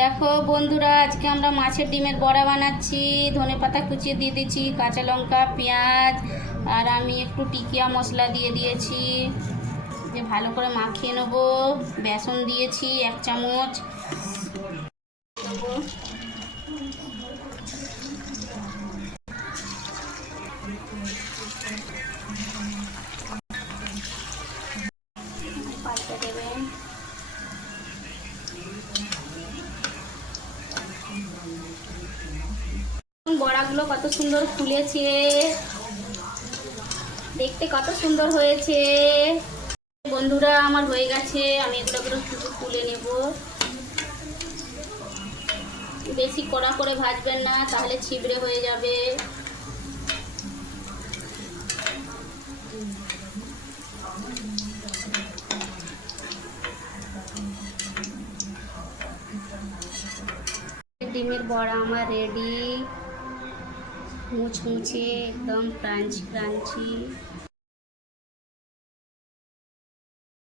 দেখো বন্ধুরা, আজকে আমরা মাছের ডিমের বড়া বানাচ্ছি। ধনেপাতা কুচিয়ে দিয়ে দিয়েছি, কাঁচা লঙ্কা, পেঁয়াজ, আর আমি একটু টিকিয়া মশলা দিয়ে দিয়েছি। যে ভালো করে মাখিয়ে নেবো। বেসন দিয়েছি 1 চামচ দেবো। পাল্টে দেবেন। বড়াগুলো কত সুন্দর ফুলেছে, দেখতে কত সুন্দর হয়েছে। বন্ধুরা, আমার হয়ে গেছে। আমি এগুলো শুধু তুলে নেব। বেশি কড়া করে ভাজবেন না, তাহলে ছিবড়ে হয়ে যাবে। ডিমের বড়া আমার রেডি, মুচমুচে একদম ক্রাঞ্চি ক্রাঞ্চি।